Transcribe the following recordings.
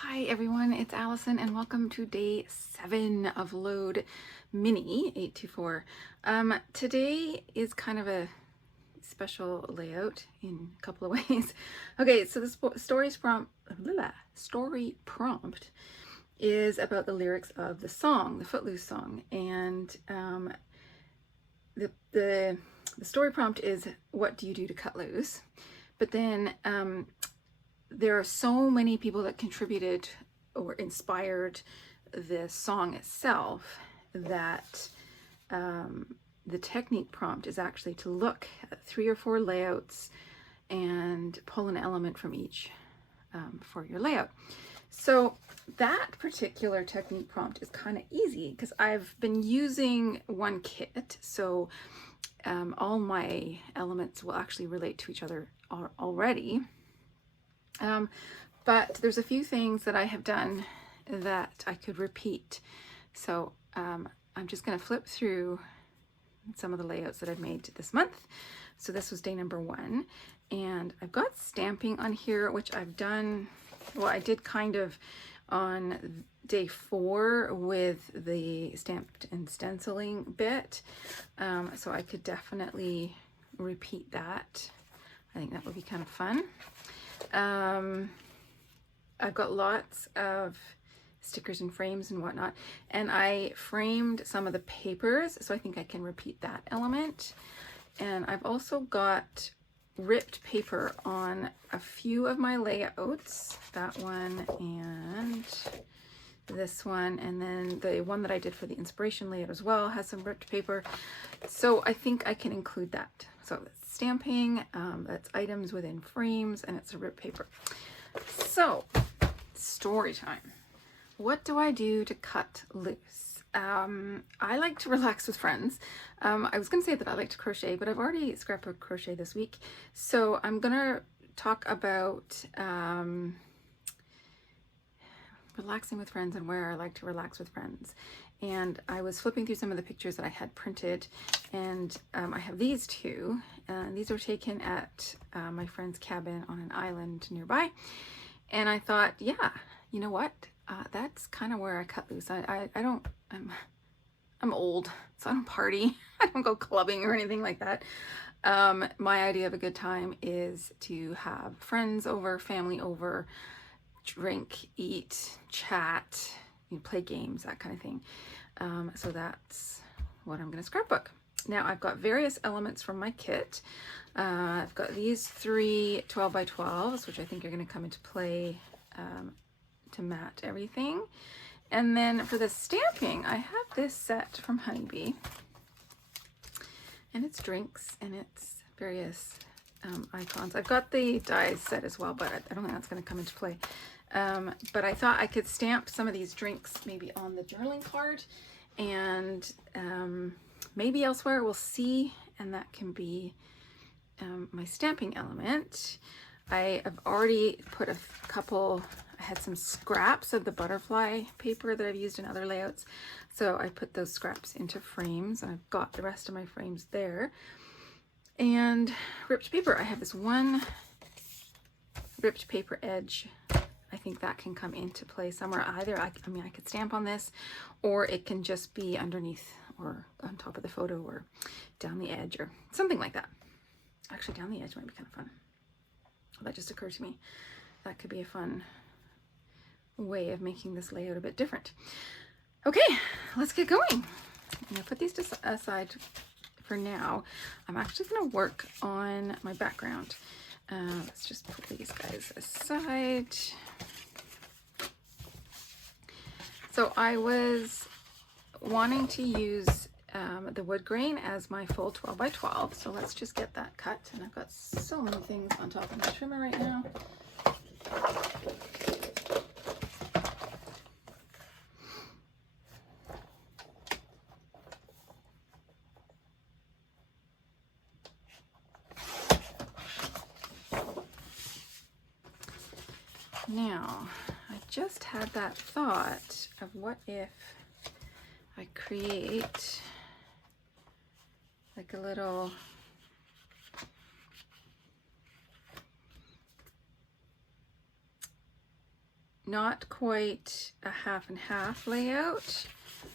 Hi everyone, it's Allison and welcome to day 7 of Load Mini 824. Today is kind of a special layout in a couple of ways. Okay, so the story prompt is about the lyrics of the song, the Footloose song, and the story prompt is, what do you do to cut loose? But then there are so many people that contributed or inspired the song itself that the technique prompt is actually to look at 3 or 4 layouts and pull an element from each for your layout. So that particular technique prompt is kind of easy because I've been using one kit, so all my elements will actually relate to each other already. But there's a few things that I have done that I could repeat. So I'm just going to flip through some of the layouts that I've made this month. So this was day number 1, and I've got stamping on here, which I've done, well, I did kind of on day 4 with the stamped and stenciling bit. So I could definitely repeat that. I think that would be kind of fun. I've got lots of stickers and frames and whatnot, and I framed some of the papers, so I think I can repeat that element. And I've also got ripped paper on a few of my layouts, that one and this one, and then the one that I did for the inspiration layout as well has some ripped paper, so I think I can include that. So it's stamping, that's items within frames, and it's a ripped paper. So story time. What do I do to cut loose? I like to relax with friends. I was going to say that I like to crochet, but I've already scrapbook crochet this week, so I'm gonna talk about relaxing with friends and where I like to relax with friends. And I was flipping through some of the pictures that I had printed, and I have these two. These were taken at my friend's cabin on an island nearby. And I thought, yeah, you know what? That's kind of where I cut loose. I'm old, so I don't party. I don't go clubbing or anything like that. My idea of a good time is to have friends over, family over, drink, eat, chat, play games, that kind of thing. So that's what I'm going to scrapbook. Now I've got various elements from my kit. I've got these 3 12x12s, which I think are going to come into play to mat everything. And then for the stamping, I have this set from Honeybee, and it's drinks and it's various icons. I've got the dies set as well, but I don't think that's going to come into play. But I thought I could stamp some of these drinks maybe on the journaling card, and maybe elsewhere, we'll see, and that can be my stamping element. I have already put a couple, I had some scraps of the butterfly paper that I've used in other layouts, so I put those scraps into frames, and I've got the rest of my frames there. And ripped paper, I have this one ripped paper edge. I think that can come into play somewhere. Either I mean, I could stamp on this, or it can just be underneath or on top of the photo or down the edge or something like that. Actually, down the edge might be kind of fun. That just occurred to me. That could be a fun way of making this layout a bit different. Okay, let's get going. I'm gonna put these aside for now. I'm actually gonna work on my background. Let's just put these guys aside. So I was wanting to use the wood grain as my full 12x12, so let's just get that cut. And I've got so many things on top of my trimmer right now. Now, I just had that thought of what if I create like a little not quite a half and half layout,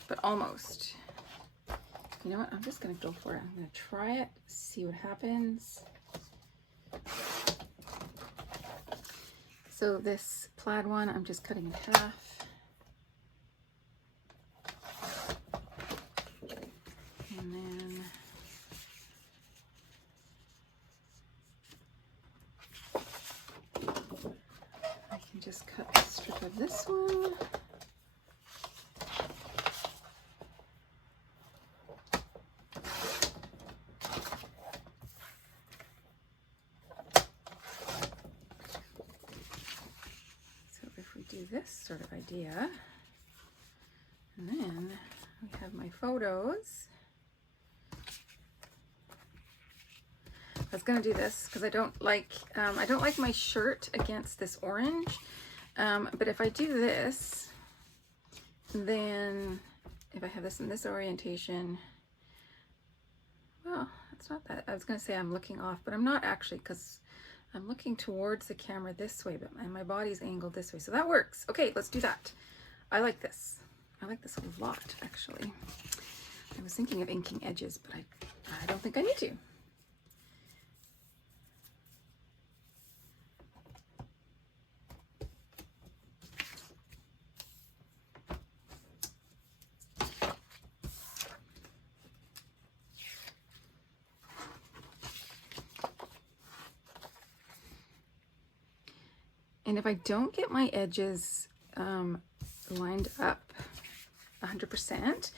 but almost. You know what? I'm just going to go for it. I'm going to try it, see what happens. So this plaid one, I'm just cutting in half. And then I can just cut a strip of this one. Do this sort of idea, and then we have my photos. I was gonna do this because I don't like my shirt against this orange, but if I do this, then if I have this in this orientation, well, it's not that. I was gonna say I'm looking off, but I'm not actually, because I'm looking towards the camera this way, and my body's angled this way. So that works. Okay, let's do that. I like this. I like this a lot, actually. I was thinking of inking edges, but I don't think I need to. And if I don't get my edges lined up 100%,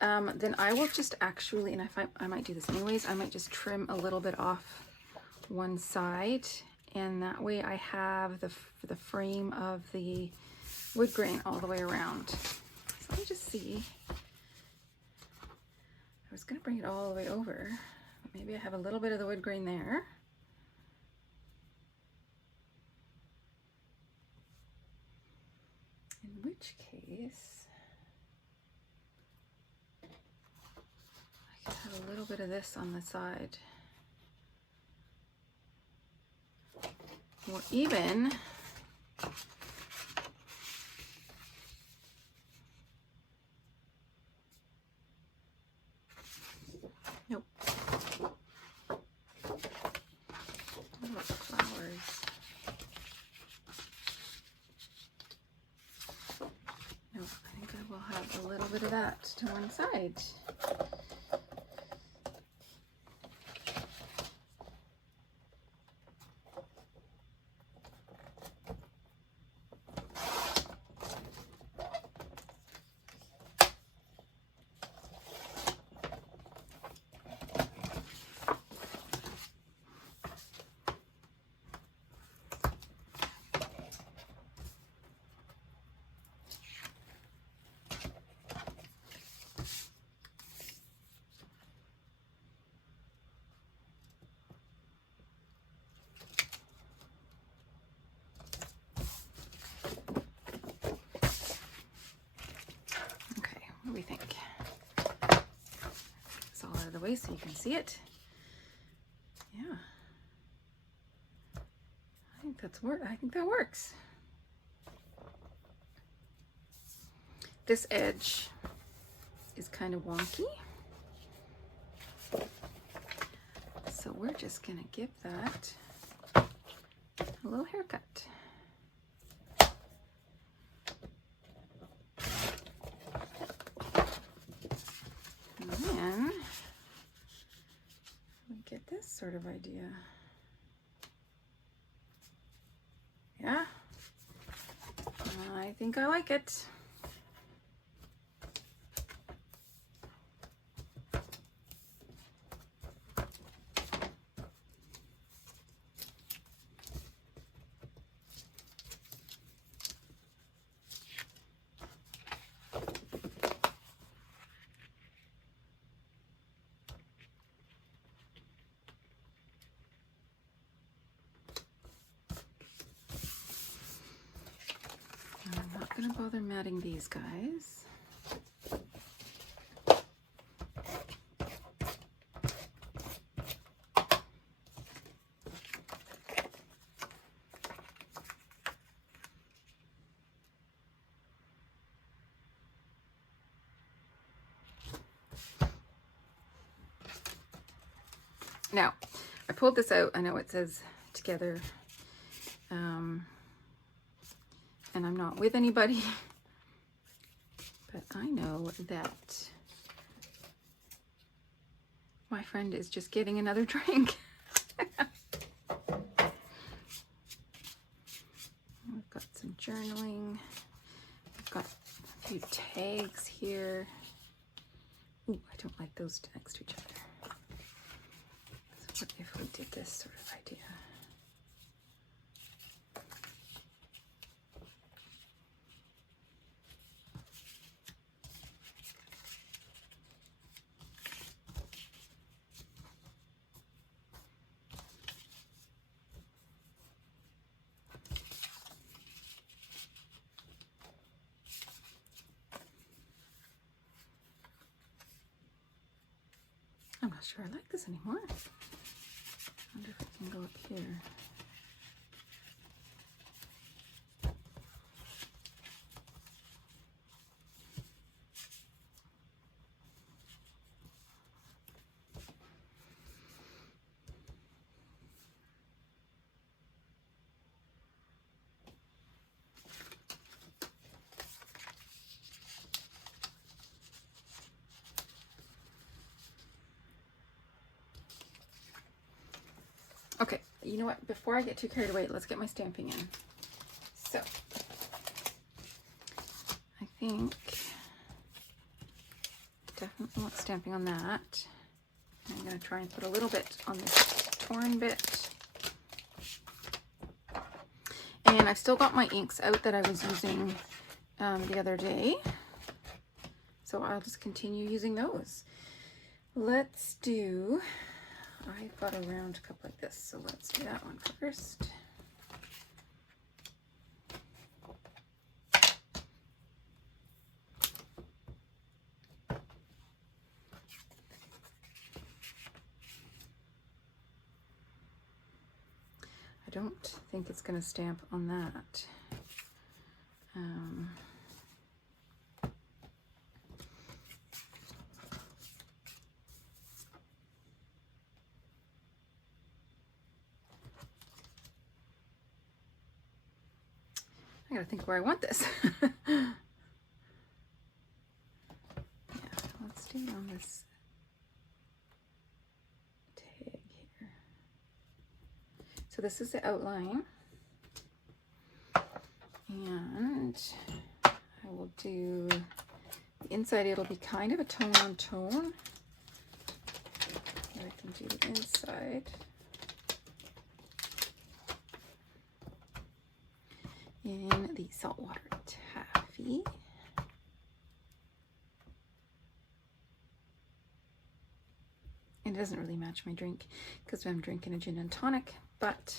then I will just actually, and I might do this anyways, I might just trim a little bit off one side, and that way I have the frame of the wood grain all the way around. So let me just see. I was gonna bring it all the way over, but maybe I have a little bit of the wood grain there. In which case, I could have a little bit of this on the side. Or even, nope. What about the flowers? No, I think I will have a little bit of that to one side. What do we think? It's all out of the way so you can see it. Yeah. I think that works. This edge is kind of wonky. So we're just gonna give that a little haircut. And then we get this sort of idea. Yeah, I think I like it. I'm not going to bother matting these guys. Now, I pulled this out. I know it says together, and I'm not with anybody, but I know that my friend is just getting another drink. We've got some journaling. We've got a few tags here. Ooh, I don't like those next to each other. So what if we did this sort of idea? I'm not sure I like this anymore. I wonder if I can go up here. Okay, you know what? Before I get too carried away, let's get my stamping in. So, I think definitely want stamping on that. I'm going to try and put a little bit on this torn bit. And I've still got my inks out that I was using the other day. So I'll just continue using those. Let's do... I've got a round cup like this, so let's do that one first. I don't think it's going to stamp on that. I gotta think where I want this. Yeah, let's do it on this tag here. So this is the outline. And I will do the inside, it'll be kind of a tone on tone. I can do the inside. In the saltwater taffy. And it doesn't really match my drink because I'm drinking a gin and tonic, but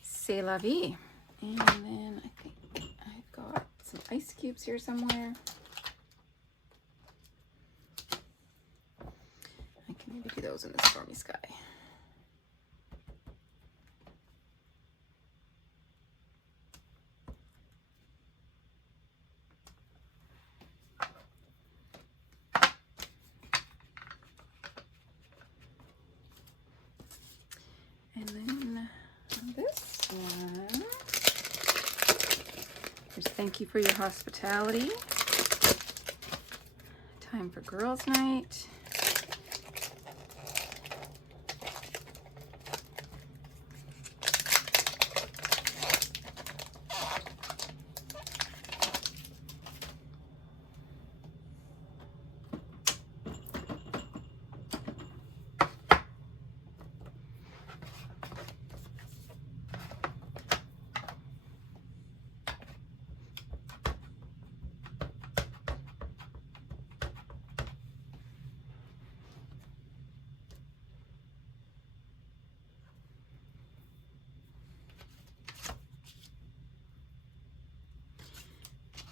c'est la vie. And then I think I've got some ice cubes here somewhere. I can maybe do those in the stormy sky. And then this one, there's thank you for your hospitality. Time for girls' night.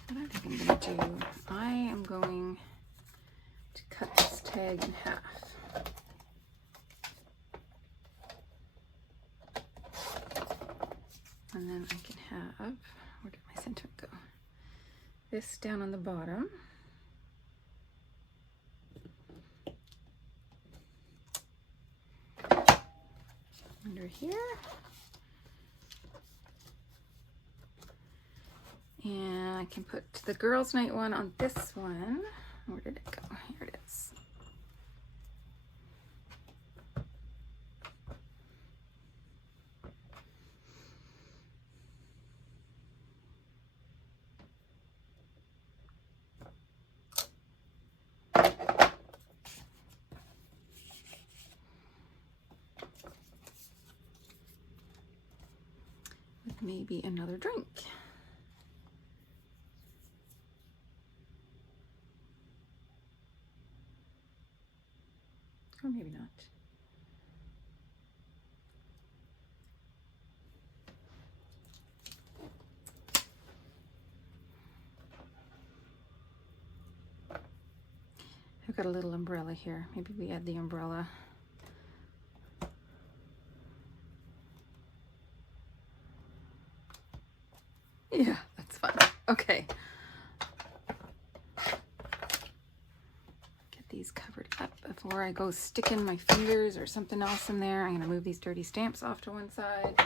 What I think I'm going to do, I am going to cut this tag in half. And then I can have, where did my sentiment go? This down on the bottom. under here. And I can put the girls' night one on this one. Where did it go? Here it is. With maybe another drink. Or maybe not. I've got a little umbrella here. Maybe we add the umbrella. Yeah, that's fun. Okay. Get these covered up before I go sticking my fingers or something else in there. I'm going to move these dirty stamps off to one side.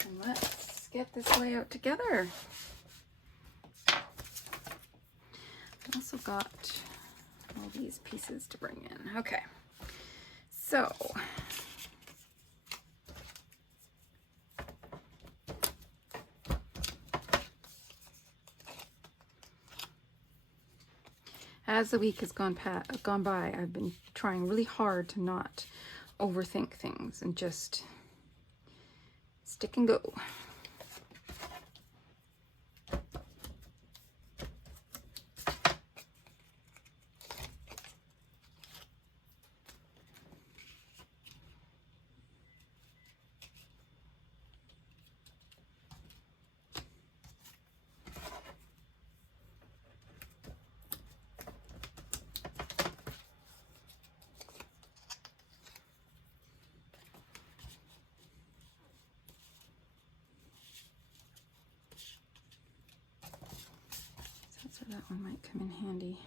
And let's get this layout together. I also got all these pieces to bring in. Okay, so as the week has gone by, I've been trying really hard to not overthink things and just stick and go. So that one might come in handy.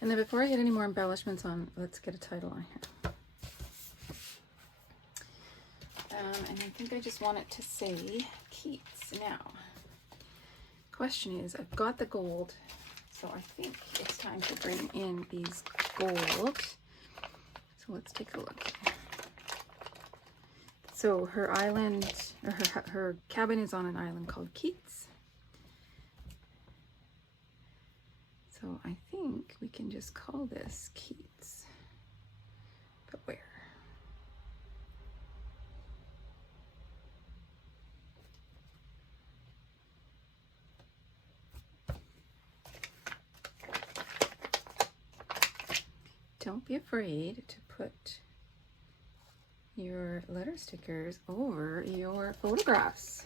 And then before I get any more embellishments on, let's get a title on here. And I think I just want it to say Keats. Now, question is, I've got the gold, so I think it's time to bring in these gold. So let's take a look. So her island, or her cabin is on an island called Keats. So I think we can just call this Keats. But where? Don't be afraid to put your letter stickers over your photographs.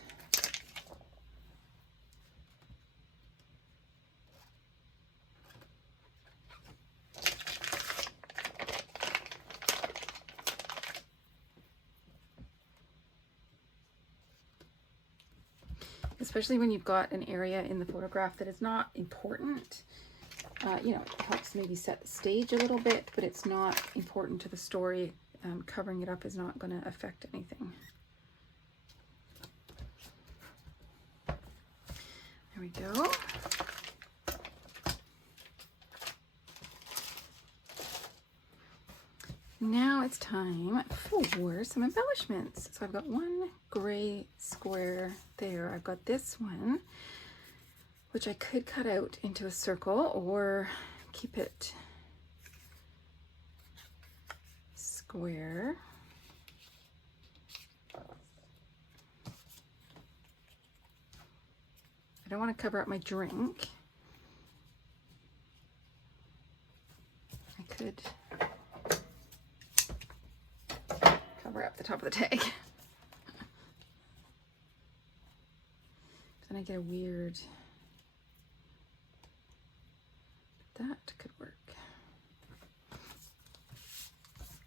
Especially when you've got an area in the photograph that is not important. You know, it helps maybe set the stage a little bit, but it's not important to the story. Covering it up is not going to affect anything. There we go. Now it's time for some embellishments. So I've got one gray square there. I've got this one, which I could cut out into a circle or keep it square. don't want to cover up my drink. I could cover up the top of the tag. Then I get a weird, that could work.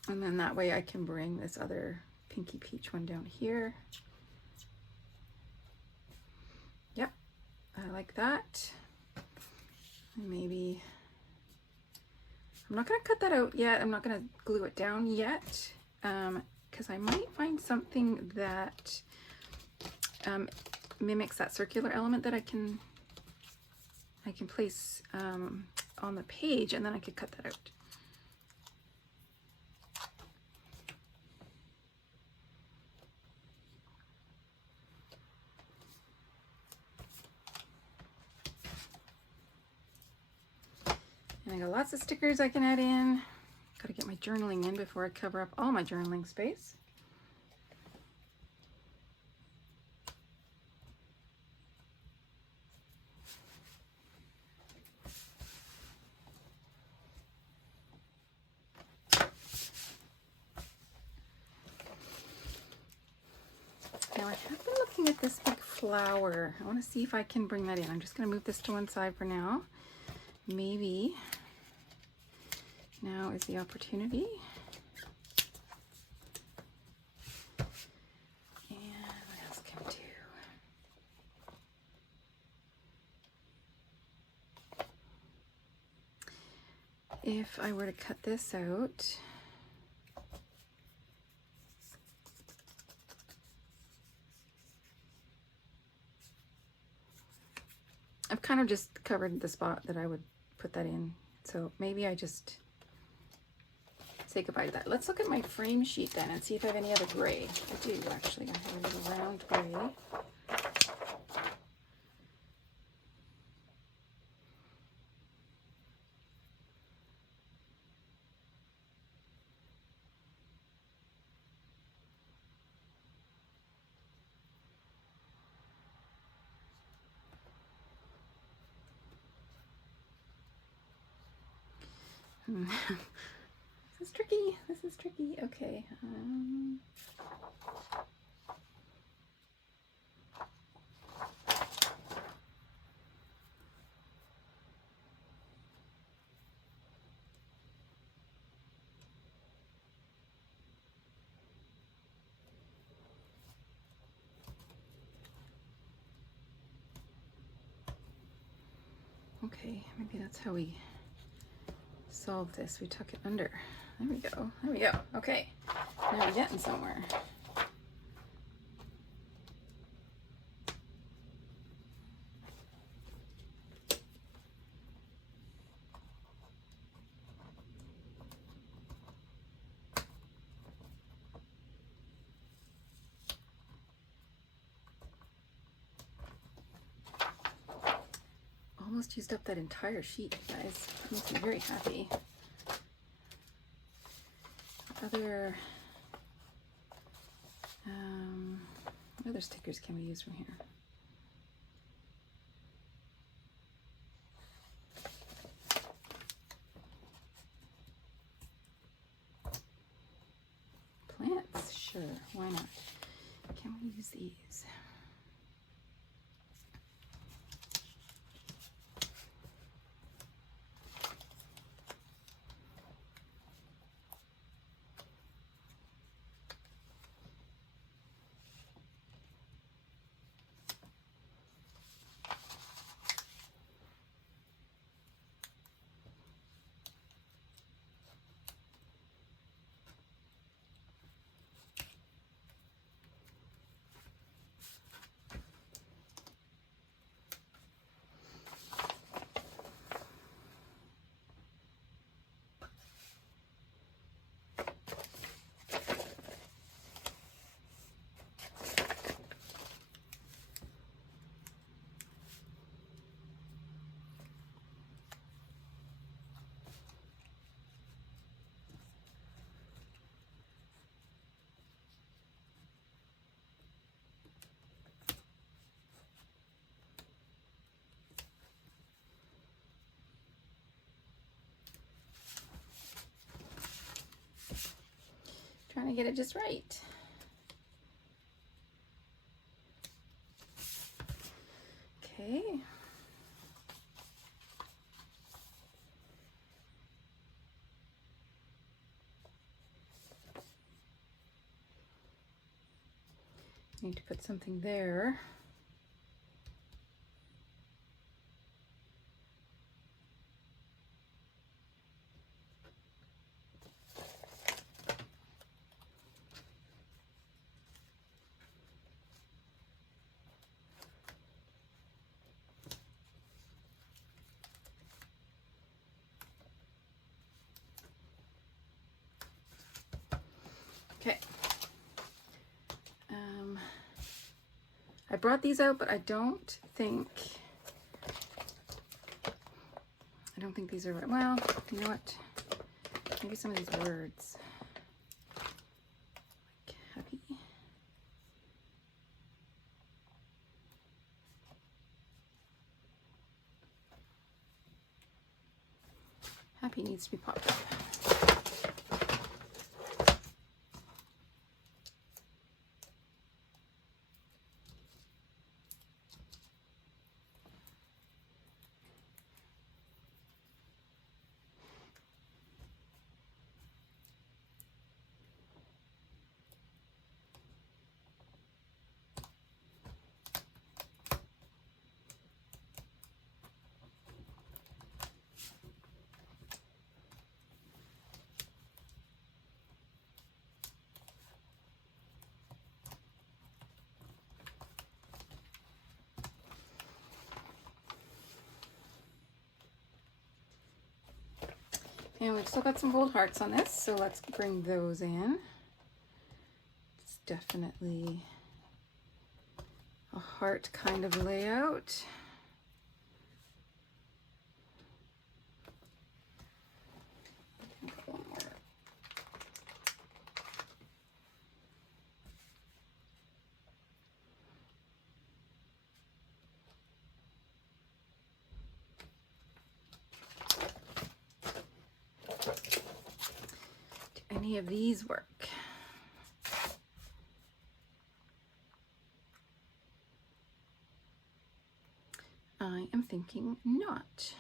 And then that way I can bring this other pinky peach one down here. Yep, I like that. And maybe, I'm not gonna cut that out yet. I'm not gonna glue it down yet, because I might find something that mimics that circular element that I can place on the page, and then I could cut that out. And I got lots of stickers I can add in. Gotta get my journaling in before I cover up all my journaling space. Now I have been looking at this big flower. I want to see if I can bring that in. I'm just going to move this to one side for now. Maybe now is the opportunity. And what else can we do? If I were to cut this out, I've kind of just covered the spot that I would put that in. So maybe I just say goodbye to that. Let's look at my frame sheet then and see if I have any other gray. I do actually. I have a little round gray. This is tricky. This is tricky. Okay. Okay, maybe that's how we solve this. We tuck it under. There we go. There we go. Okay. Now we're getting somewhere. Almost used up that entire sheet, guys. Makes me very happy. What other stickers can we use from here? Plants? Sure, why not? Can we use these? to get it just right. Okay. Need to put something there. Okay. I brought these out, but I don't think these are right. Well, you know what? Maybe some of these words. Like happy. Happy needs to be popped up. And we've still got some gold hearts on this, so let's bring those in. It's definitely a heart kind of layout. One more. Do any of these work? I am thinking not.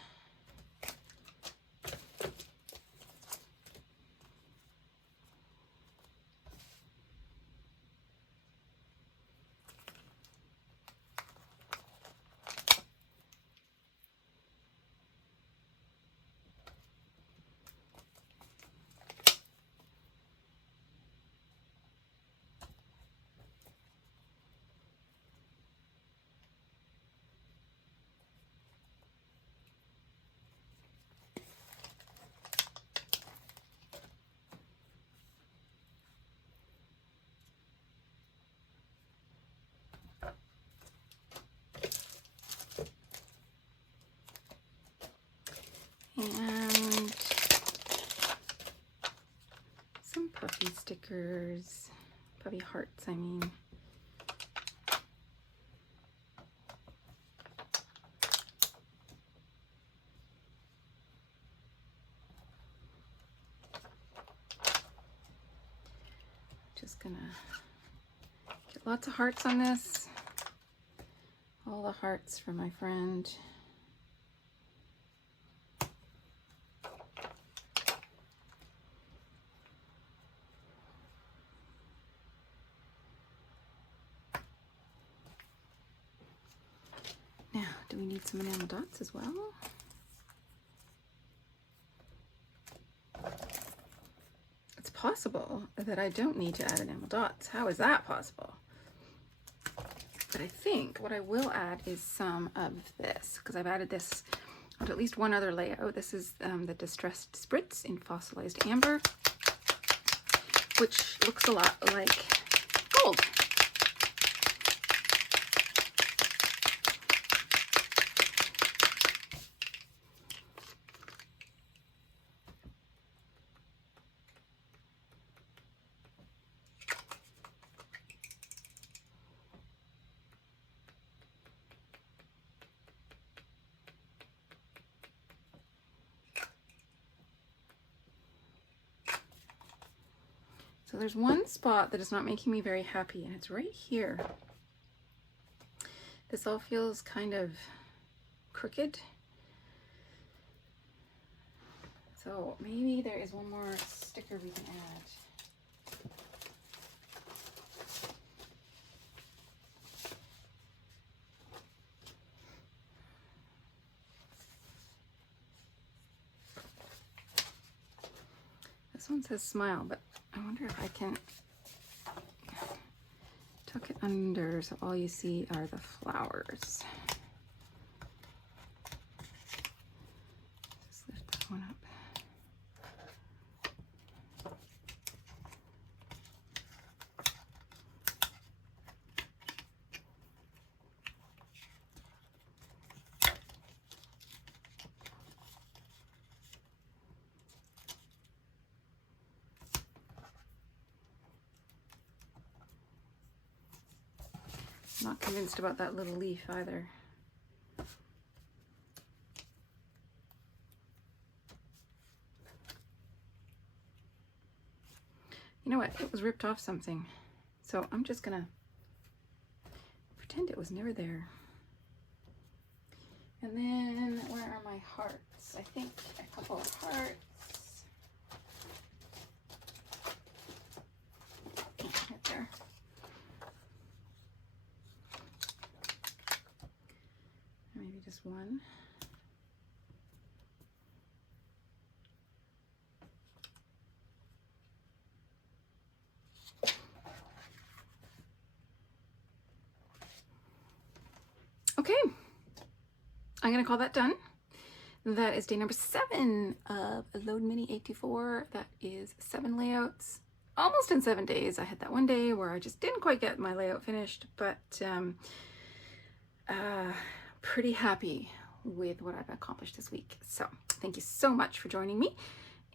And some puffy stickers, puffy hearts, I mean. Just gonna get lots of hearts on this. All the hearts for my friend. Now, do we need some enamel dots as well? It's possible that I don't need to add enamel dots. How is that possible? But I think what I will add is some of this, because I've added this onto at least one other layout. This is the Distressed Spritz in Fossilized Amber, which looks a lot like gold. So So there's one spot that is not making me very happy, and it's right here. This all feels kind of crooked. So maybe there is one more sticker we can add. This one says smile, but I wonder if I can tuck it under so all you see are the flowers. Just lift that one up. Not convinced about that little leaf either. You know what? It was ripped off something. So I'm just gonna pretend it was never there. And then where are my hearts? I think a couple of hearts. Right there. Maybe just one. Okay, I'm gonna call that done. That is day number 7 of Load Mini 824. That is 7 layouts, almost in 7 days. I had that one day where I just didn't quite get my layout finished, but pretty happy with what I've accomplished this week. So thank you so much for joining me,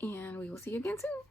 and we will see you again soon.